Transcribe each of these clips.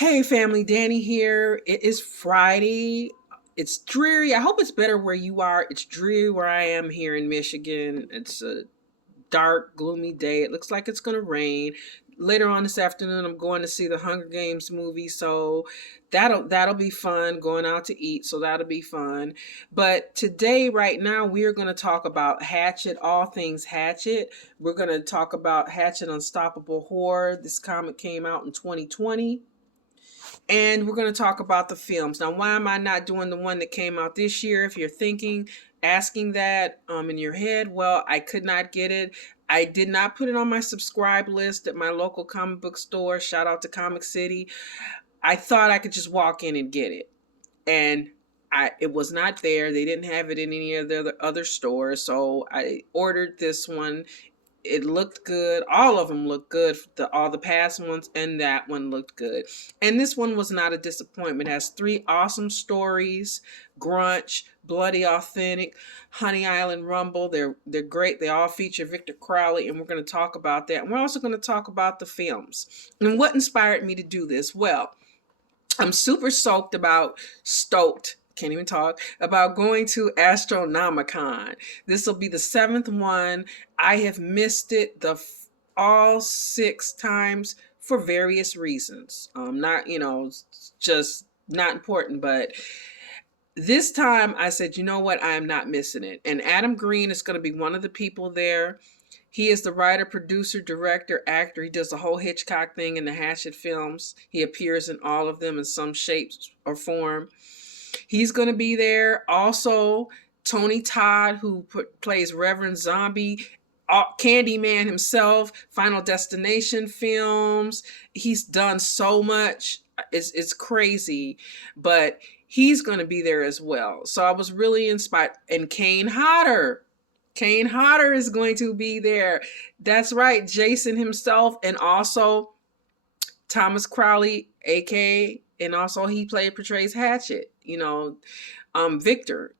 Hey family, Danny here. It is Friday. It's dreary. I hope it's better where you are. It's dreary where I am here in Michigan. It's a dark, gloomy day. It looks like it's going to rain. Later on this afternoon, I'm going to see the Hunger Games movie, so that'll be fun. Going out to eat, so that'll be fun. But today, right now, we are going to talk about Hatchet, all things Hatchet. We're going to talk about Hatchet Unstoppable Horror. This comic came out in 2020. And we're going to talk about the films. Now, why am I not doing the one that came out this year? If you're asking that in your head, well, I could not get it. I did not put it on my subscribe list at my local comic book store. Shout out to Comic City. I thought I could just walk in and get it. And it was not there. They didn't have it in any of the other stores. So I ordered this one. It looked good. All of them looked good. All the past ones and that one looked good. And this one was not a disappointment. It has 3 awesome stories: Grunch, Bloody Authentic, Honey Island Rumble. They're great. They all feature Victor Crowley, and we're going to talk about that. And we're also going to talk about the films. And what inspired me to do this? Well, I'm super stoked, can't even talk, about going to Astronomicon. This will be the 7th one. I have missed it all 6 times for various reasons. Not, just not important, but this time I said, you know what? I am not missing it. And Adam Green is going to be one of the people there. He is the writer, producer, director, actor. He does the whole Hitchcock thing in the Hatchet films. He appears in all of them in some shape or form. He's going to be there. Also, Tony Todd, who plays Reverend Zombie, Candyman himself, Final Destination films. He's done so much. It's crazy, but he's going to be there as well. So I was really inspired. And Kane Hodder is going to be there. That's right, Jason himself, and also Thomas Crowley, aka, and also he portrays Hatchet. Victor.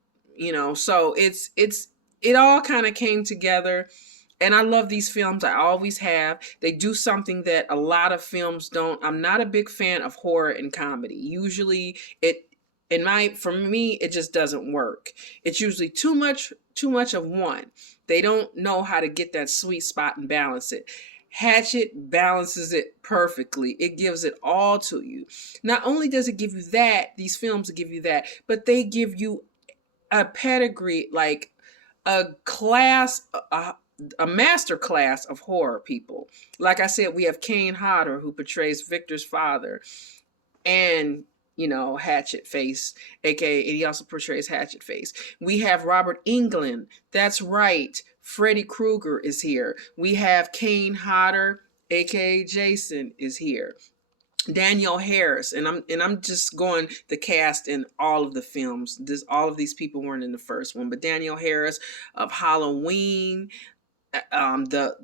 So it all kind of came together. And I love these films. I always have. They do something that a lot of films don't. I'm not a big fan of horror and comedy. Usually for me, it just doesn't work. It's usually too much of one. They don't know how to get that sweet spot and balance it. Hatchet balances it perfectly. It gives it all to you. Not only does it give you that, these films give you that, but they give you a pedigree, like a class, a master class of horror people. Like I said, we have Kane Hodder, who portrays Victor's father, and Hatchet Face, aka, and he also portrays Hatchet Face. We have Robert Englund. That's right. Freddy Krueger is here. We have Kane Hodder, aka Jason, is here. Danielle Harris, and I'm just going the cast in all of the films. All of these people weren't in the first one, but Danielle Harris of Halloween, the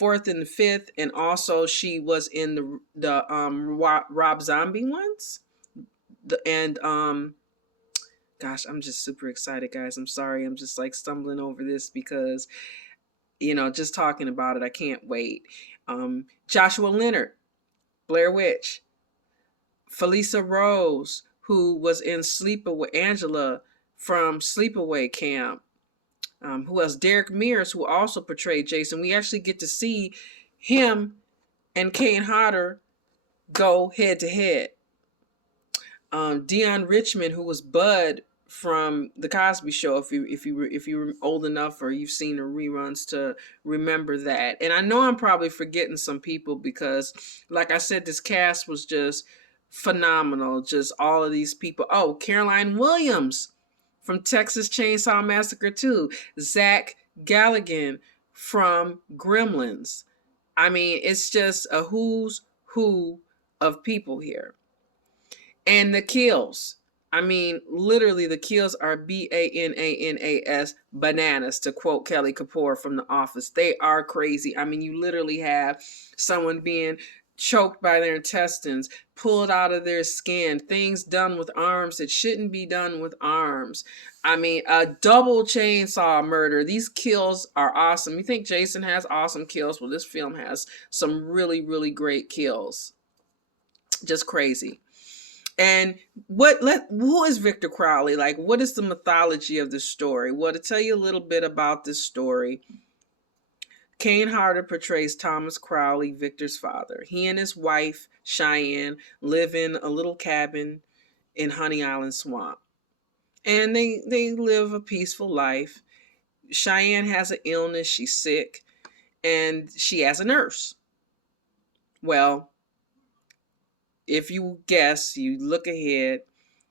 4th and the 5th, and also she was in the Rob Zombie ones. Gosh, I'm just super excited, guys. I'm sorry. I'm just like stumbling over this because, just talking about it, I can't wait. Joshua Leonard, Blair Witch. Felissa Rose, who was in Sleepaway, Angela from Sleepaway Camp. Who else? Derek Mears, who also portrayed Jason. We actually get to see him and Kane Hodder go head to head. Dion Richmond, who was Bud from The Cosby Show, if you were old enough or you've seen the reruns to remember that. And I know I'm probably forgetting some people because, like I said, this cast was just phenomenal. Just all of these people. Oh, Caroline Williams from Texas Chainsaw Massacre 2. Zach Galligan from Gremlins. I mean, it's just a who's who of people here. And the kills. I mean, literally, the kills are BANANAS, bananas, to quote Kelly Kapoor from The Office. They are crazy. I mean, you literally have someone being choked by their intestines, pulled out of their skin, things done with arms that shouldn't be done with arms. I mean, a double chainsaw murder. These kills are awesome. You think Jason has awesome kills? Well, this film has some really, really great kills. Just crazy. And who is Victor Crowley? Like, what is the mythology of this story? Well, to tell you a little bit about this story, Kane Harder portrays Thomas Crowley, Victor's father. He and his wife, Cheyenne, live in a little cabin in Honey Island Swamp. And they live a peaceful life. Cheyenne has an illness, she's sick, and she has a nurse. Well, if you guess, you look ahead,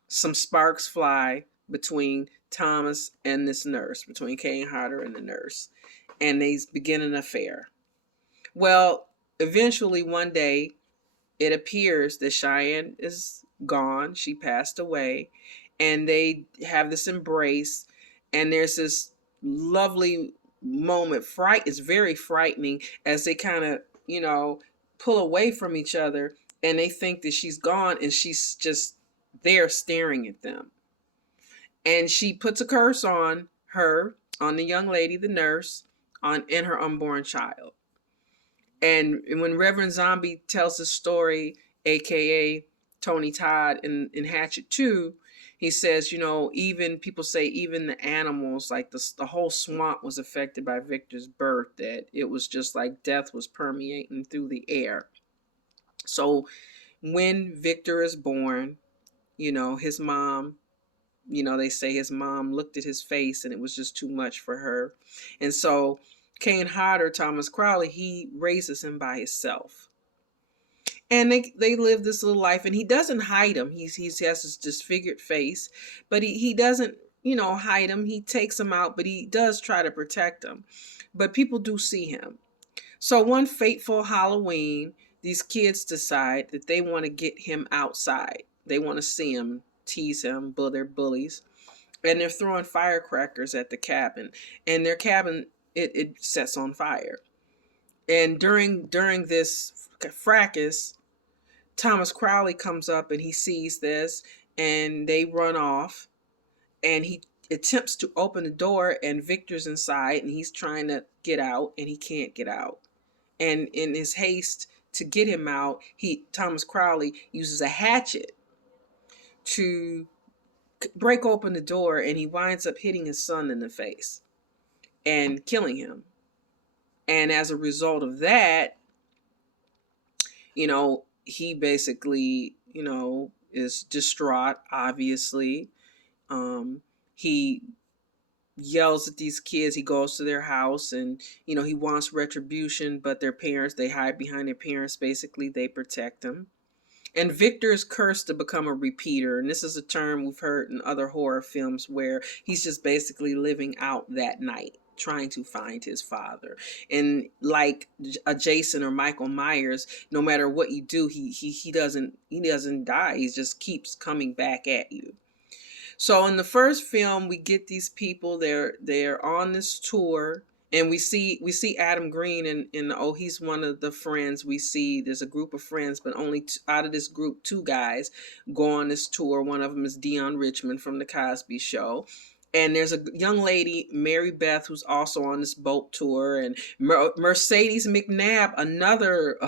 some sparks fly between Thomas and this nurse, between Kane Harder and the nurse, and they begin an affair. Well, eventually one day, it appears that Cheyenne is gone. She passed away, and they have this embrace, and there's this lovely moment. It's very frightening as they kind of, pull away from each other, and they think that she's gone, and she's just there staring at them. And she puts a curse on her, on the young lady, the nurse, and her unborn child. And when Reverend Zombie tells the story, aka Tony Todd in Hatchet 2, he says, even people say even the animals, like the whole swamp was affected by Victor's birth, that it was just like death was permeating through the air. So when Victor is born, his mom, they say his mom looked at his face and it was just too much for her. And so Kane Hodder, Thomas Crowley, he raises him by himself. And they live this little life, and he doesn't hide him. He has this disfigured face, but he doesn't, hide him. He takes him out, but he does try to protect him. But people do see him. So one fateful Halloween, these kids decide that they want to get him outside. They want to see him, tease him, they're bullies. And they're throwing firecrackers at the cabin. And their cabin, it sets on fire. And during this fracas, Thomas Crowley comes up and he sees this, and they run off, and he attempts to open the door, and Victor's inside, and he's trying to get out, and he can't get out. And in his haste to get him out, Thomas Crowley uses a hatchet to break open the door, and he winds up hitting his son in the face and killing him. And as a result of that, he basically, is distraught, obviously. He yells at these kids. He goes to their house, and, he wants retribution, but their parents, they hide behind their parents. Basically, they protect him. And Victor is cursed to become a repeater. And this is a term we've heard in other horror films where he's just basically living out that night, trying to find his father. And like a Jason or Michael Myers, no matter what you do, he doesn't die. He just keeps coming back at you. So in the first film, we get these people, they're on this tour, and we see Adam Green, and he's one of the friends. We see there's a group of friends, but only out of this group, 2 guys go on this tour. One of them is Dion Richmond from The Cosby Show. And there's a young lady, Mary Beth, who's also on this boat tour. And Mercedes McNabb, another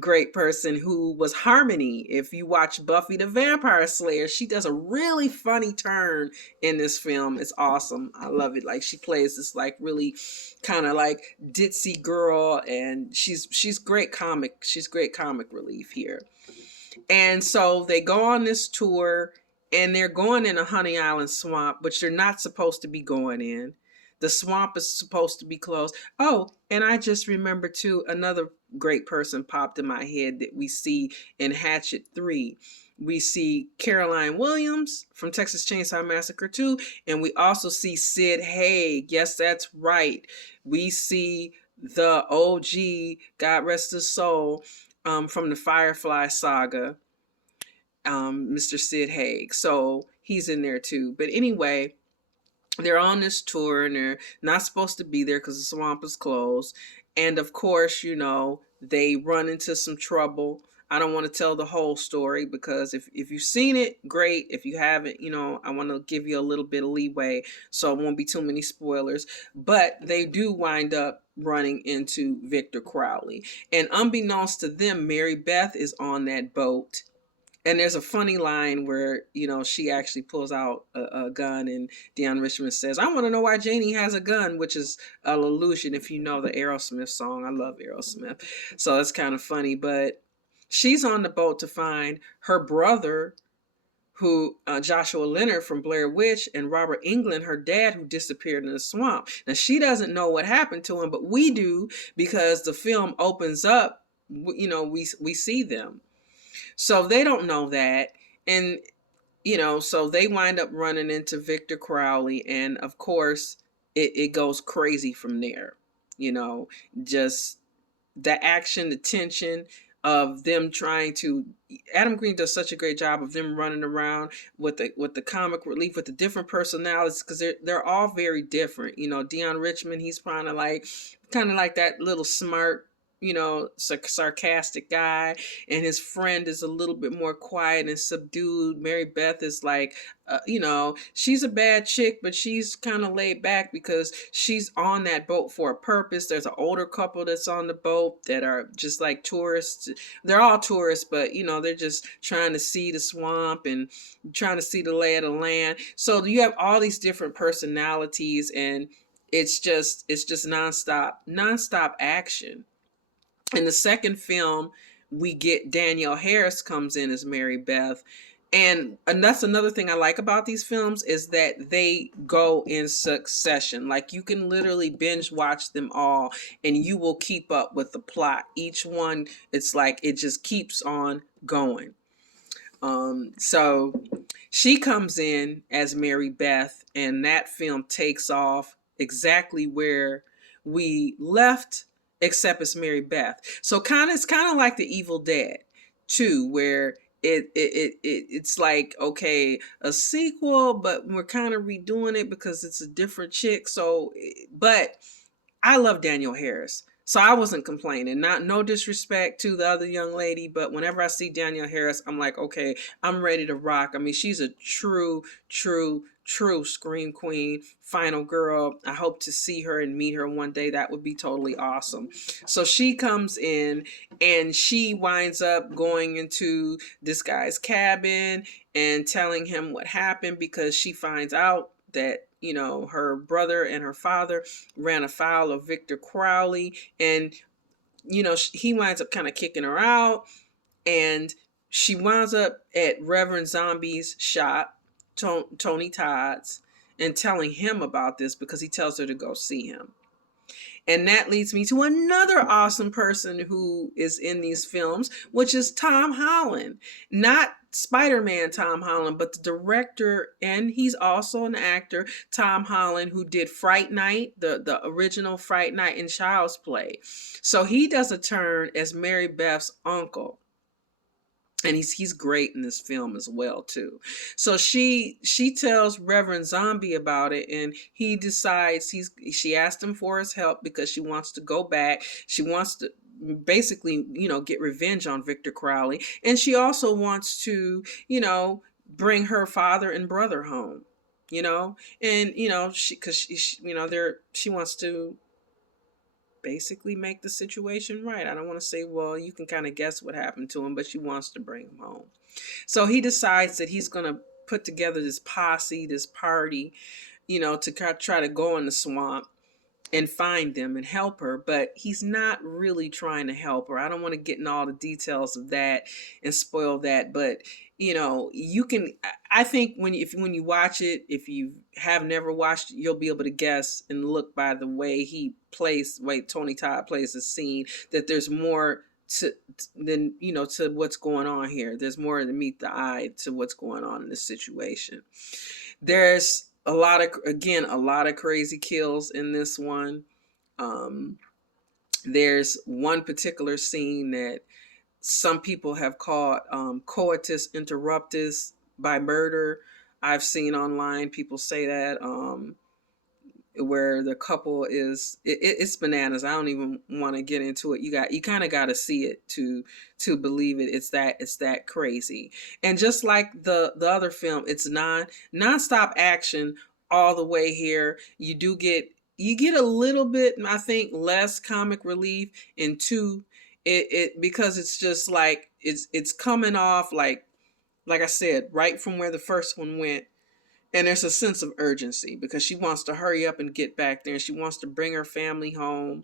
great person, who was Harmony. If you watch Buffy the Vampire Slayer, she does a really funny turn in this film. It's awesome. I love it. Like, she plays this like really kind of like ditzy girl, and she's great comic. She's great comic relief here. And so they go on this tour, and they're going in a Honey Island swamp, which they're not supposed to be going in. The swamp is supposed to be closed. Oh, and I just remembered too, another great person popped in my head that we see in Hatchet 3. We see Caroline Williams from Texas Chainsaw Massacre 2, and we also see Sid Haig. Yes, that's right. We see the OG, God rest his soul, from the Firefly saga. Mr. Sid Haig. So he's in there too. But anyway, they're on this tour, and they're not supposed to be there because the swamp is closed. And of course, they run into some trouble. I don't want to tell the whole story because if you've seen it, great. If you haven't, I want to give you a little bit of leeway so it won't be too many spoilers. But they do wind up running into Victor Crowley. And unbeknownst to them, Mary Beth is on that boat. And there's a funny line where, she actually pulls out a gun and Dionne Richmond says, I want to know why Janie has a gun, which is an allusion if you know the Aerosmith song. I love Aerosmith. So it's kind of funny. But she's on the boat to find her brother, who Joshua Leonard from Blair Witch, and Robert Englund, her dad, who disappeared in the swamp. Now, she doesn't know what happened to him, but we do because the film opens up, we see them. So they don't know that. And, so they wind up running into Victor Crowley. And of course, it goes crazy from there. Just the action, the tension of them trying to. Adam Green does such a great job of them running around with the comic relief, with the different personalities, because they're all very different. Dionne Richmond, he's kind of like that little smart, sarcastic guy, and his friend is a little bit more quiet and subdued. Mary Beth is like, she's a bad chick, but she's kind of laid back because she's on that boat for a purpose. There's an older couple that's on the boat that are just like tourists. They're all tourists, but they're just trying to see the swamp and trying to see the lay of the land. So you have all these different personalities, and it's just nonstop action. In the second film, we get Danielle Harris comes in as Mary Beth. And that's another thing I like about these films is that they go in succession. Like you can literally binge watch them all and you will keep up with the plot. Each one, it's like it just keeps on going. So she comes in as Mary Beth, and that film takes off exactly where we left, except it's Mary Beth. So it's kind of like The Evil Dead 2, where it's like, okay, a sequel, but we're kind of redoing it because it's a different chick. So, but I love Danielle Harris. So I wasn't complaining. No disrespect to the other young lady, but whenever I see Danielle Harris, I'm like, okay, I'm ready to rock. I mean, she's a true scream queen, final girl. I hope to see her and meet her one day. That would be totally awesome. So she comes in and she winds up going into this guy's cabin and telling him what happened because she finds out that her brother and her father ran afoul of Victor Crowley, and he winds up kind of kicking her out, and she winds up at Reverend Zombie's shop, Tony Todd's, and telling him about this because he tells her to go see him. And that leads me to another awesome person who is in these films, which is Tom Holland. Not Spider-Man Tom Holland, but the director, and he's also an actor, Tom Holland, who did Fright Night, the original Fright Night and Child's Play. So he does a turn as Mary Beth's uncle. And he's great in this film as well, too. So she tells Reverend Zombie about it, and he decides she asked him for his help because she wants to go back. She wants to basically, get revenge on Victor Crowley. And she also wants to, bring her father and brother home, and, she wants to basically make the situation right. I don't want to say, well, you can kind of guess what happened to him, but she wants to bring him home. So he decides that he's going to put together this posse, this party, to try to go in the swamp and find them and help her, but he's not really trying to help her. I don't want to get in all the details of that and spoil that, but you can. I think when you watch it, if you have never watched it, you'll be able to guess and look by the way Tony Todd plays the scene, that there's more to what's going on here. There's more than meet the eye to what's going on in this situation. There's a lot of crazy kills in this one. There's one particular scene that some people have called coitus interruptus by murder. I've seen online people say that. where the couple is it's bananas. I don't even want to get into it. You kind of got to see it to believe it. It's that crazy. And just like the other film, it's nonstop action all the way here. You get a little bit, I think, less comic relief in two. It because it's just like it's coming off like I said, right from where the first one went. And there's a sense of urgency because she wants to hurry up and get back there, and she wants to bring her family home,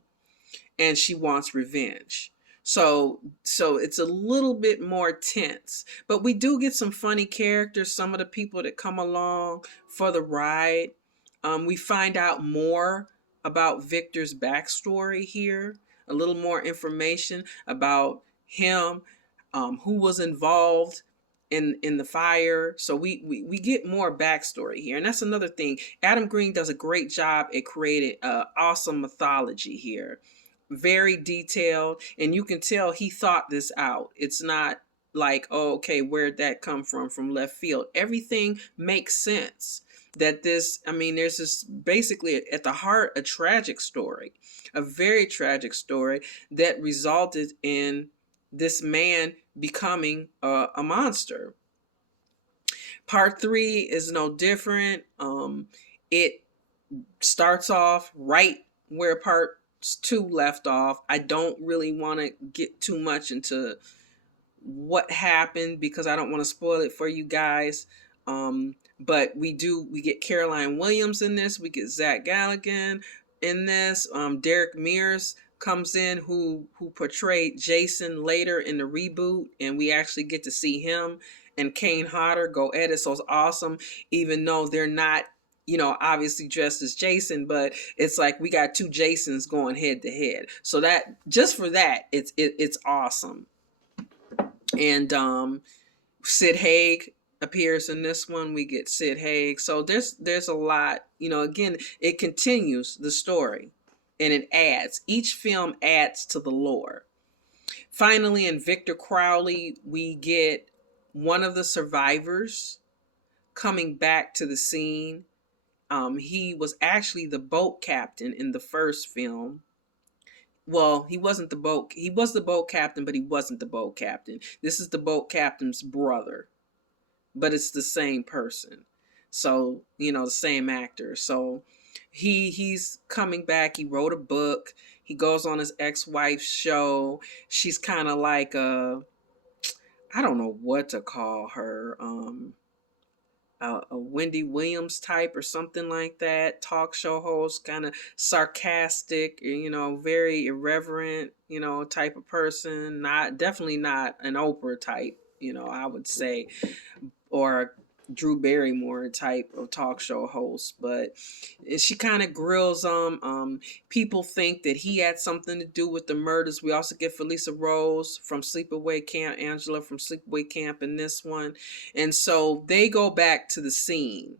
and she wants revenge. So it's a little bit more tense. But we do get some funny characters, some of the people that come along for the ride. We find out more about Victor's backstory here, a little more information about him, who was involved in the fire. So we get more backstory here. And that's another thing. Adam Green does a great job at creating awesome mythology here. Very detailed, and you can tell he thought this out. It's not like, oh, okay, where'd that come from left field? Everything makes sense. There's this basically at the heart a tragic story, a very tragic story that resulted in this man becoming a monster. Part three is no different. It starts off right where part two left off. I don't really want to get too much into what happened because I don't want to spoil it for you guys. But we get Caroline Williams in this. We get Zach Galligan in this. Derek Mears comes in who portrayed Jason later in the reboot, and we actually get to see him and Kane Hodder go at it. So it's awesome, even though they're not, obviously dressed as Jason, but it's like we got two Jasons going head to head. So that just for that, it's awesome. And Sid Haig appears in this one. We get Sid Haig. So there's a lot. Again, it continues the story, and it adds. Each film adds to the lore. Finally, in Victor Crowley, we get one of the survivors coming back to the scene. He was actually the boat captain in the first film. Well, he was the boat captain, but he wasn't the boat captain. This is the boat captain's brother, but it's the same person. So, the same actor. So he's coming back. He wrote a book. He goes on his ex-wife's show. She's kind of like I don't know what to call her. A Wendy Williams type or something like that. Talk show host, kind of sarcastic, very irreverent, type of person. Definitely not an Oprah type, I would say, or Drew Barrymore type of talk show host. But she kind of grills them. People think that he had something to do with the murders. We also get Felissa Rose from Sleepaway Camp, Angela from Sleepaway Camp in this one. And so they go back to the scene.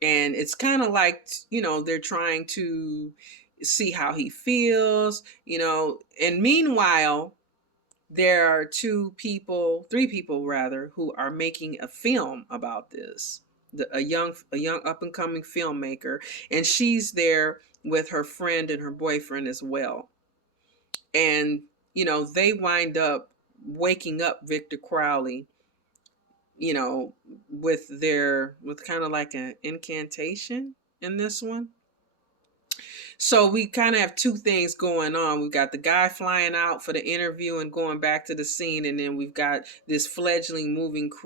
And it's kind of like, they're trying to see how he feels, and meanwhile, there are three people rather, who are making a film about this. A young up and coming filmmaker, and she's there with her friend and her boyfriend as well. And they wind up waking up Victor Crowley, with kind of like an incantation in this one. So we kind of have two things going on. We've got the guy flying out for the interview and going back to the scene, and then we've got this fledgling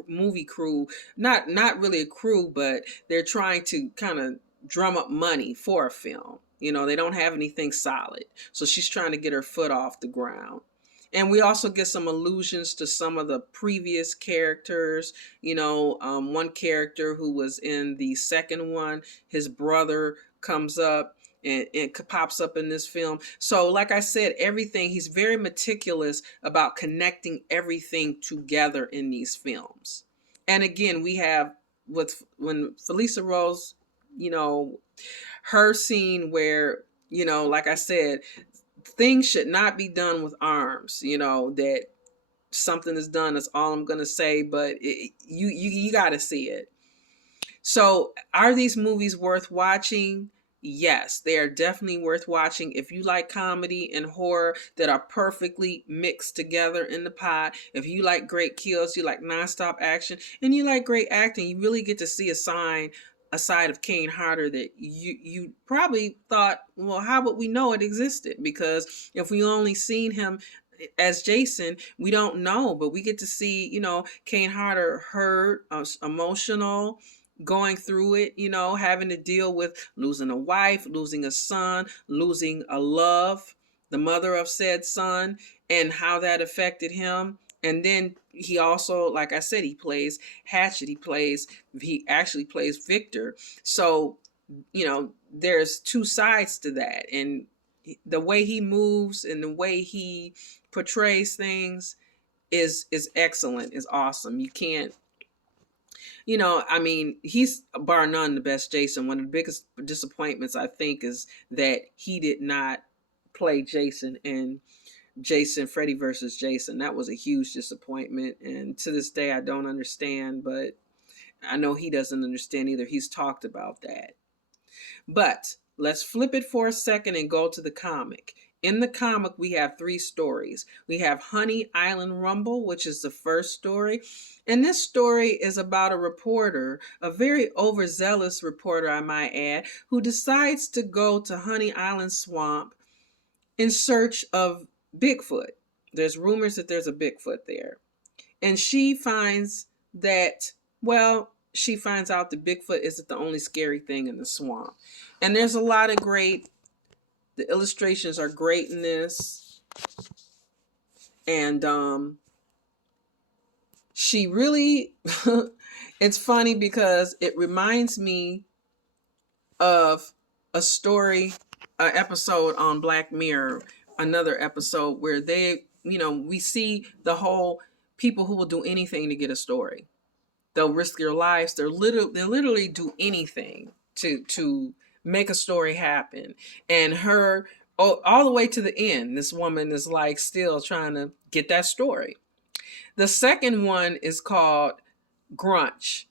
movie crew. Not really a crew, but they're trying to kind of drum up money for a film. They don't have anything solid, so she's trying to get her foot off the ground. And we also get some allusions to some of the previous characters. One character who was in the second one, his brother comes up and pops up in this film. So like I said, he's very meticulous about connecting everything together in these films. And again, we have when Felissa Rose, her scene where, like I said, things should not be done with arms, that something is done. That's all I'm going to say, but you got to see it. So are these movies worth watching? Yes, they are definitely worth watching. If you like comedy and horror that are perfectly mixed together in the pot, if you like great kills, you like nonstop action, and you like great acting, you really get to see a side of Kane Hodder that you probably thought, well, how would we know it existed? Because if we only seen him as Jason, we don't know, but we get to see, Kane Hodder hurt, emotional, going through it, having to deal with losing a wife, losing a son, losing a love, the mother of said son, and how that affected him. And then he also, like I said, he plays Hatchet. He actually plays Victor. So, there's two sides to that. And the way he moves and the way he portrays things is excellent, is awesome. You can't, I mean, he's bar none the best Jason. One of the biggest disappointments, I think, is that he did not play Jason in Jason Freddy versus Jason. That was a huge disappointment, and to this day I don't understand, but I know he doesn't understand either. He's talked about that. But let's flip it for a second and go to the comic. In the comic, we have three stories. We have Honey Island Rumble, which is the first story. And this story is about a reporter, a very overzealous reporter, I might add, who decides to go to Honey Island Swamp in search of Bigfoot. There's rumors that there's a Bigfoot there. And she finds that, she finds out that Bigfoot isn't the only scary thing in the swamp. And there's a lot of the illustrations are great in this. And she really, it's funny because it reminds me of a story, an episode on Black Mirror, another episode where we see the whole people who will do anything to get a story. They'll risk their lives. They'll literally do anything to make a story happen. And her, all the way to the end, this woman is like still trying to get that story. The second one is called Grunch.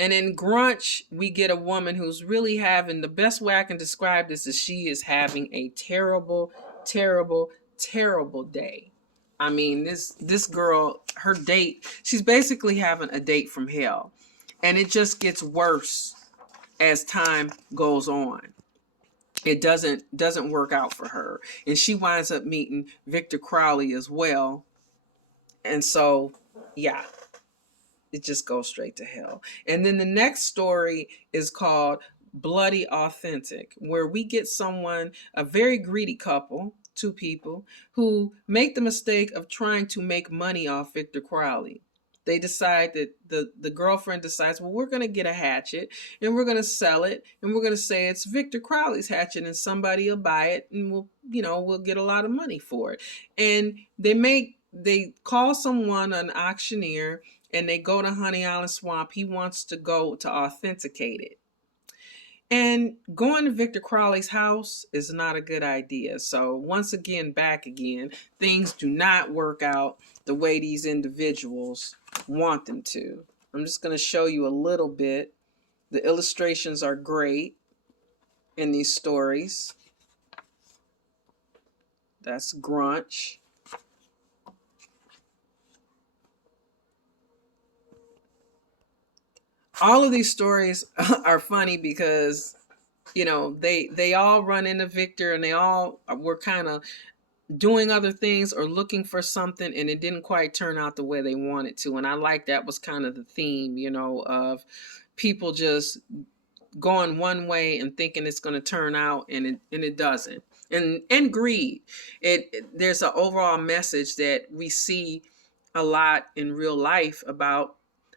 And in Grunch, we get a woman who's really having, the best way I can describe this is she is having a terrible, terrible, terrible day. I mean, this girl, her date, she's basically having a date from hell. And it just gets worse as time goes on. It doesn't work out for her. And she winds up meeting Victor Crowley as well. And so, yeah, it just goes straight to hell. And then the next story is called Bloody Authentic, where we get a very greedy couple, two people, who make the mistake of trying to make money off Victor Crowley. They decide that the girlfriend decides, well, we're going to get a hatchet and we're going to sell it and we're going to say it's Victor Crowley's hatchet and somebody will buy it and we'll get a lot of money for it. And they call someone, an auctioneer, and they go to Honey Island Swamp. He wants to go to authenticate it. And going to Victor Crowley's house is not a good idea. So once again, back again, things do not work out the way these individuals want them to. I'm just going to show you a little bit. The illustrations are great in these stories. That's Grunch. All of these stories are funny because, they all run into Victor and they all were kind of doing other things or looking for something and it didn't quite turn out the way they wanted to. And I like that was kind of the theme, of people just going one way and thinking it's going to turn out and it doesn't. And greed. There's an overall message that we see a lot in real life about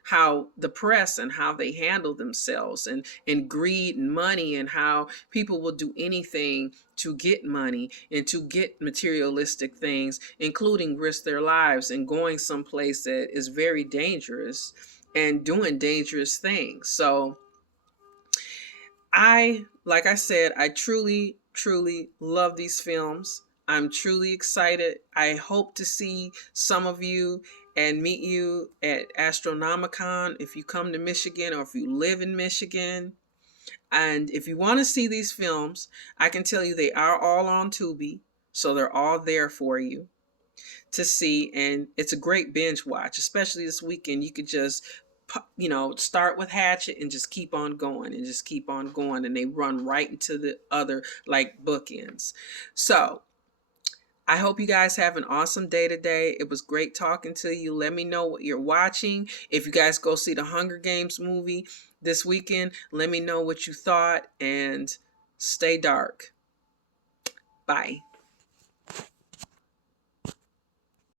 how the press and how they handle themselves and greed and money and how people will do anything to get money and to get materialistic things, including risk their lives and going someplace that is very dangerous and doing dangerous things. So like I said, I truly, truly love these films. I'm truly excited. I hope to see some of you and meet you at Astronomicon if you come to Michigan or if you live in Michigan. And if you want to see these films, I can tell you they are all on Tubi. So they're all there for you to see. And it's a great binge watch, especially this weekend. You could just, start with Hatchet and just keep on going and just keep on going. And they run right into the other, like, bookends. So I hope you guys have an awesome day today. It was great talking to you. Let me know what you're watching. If you guys go see the Hunger Games movie this weekend, let me know what you thought, and stay dark. Bye.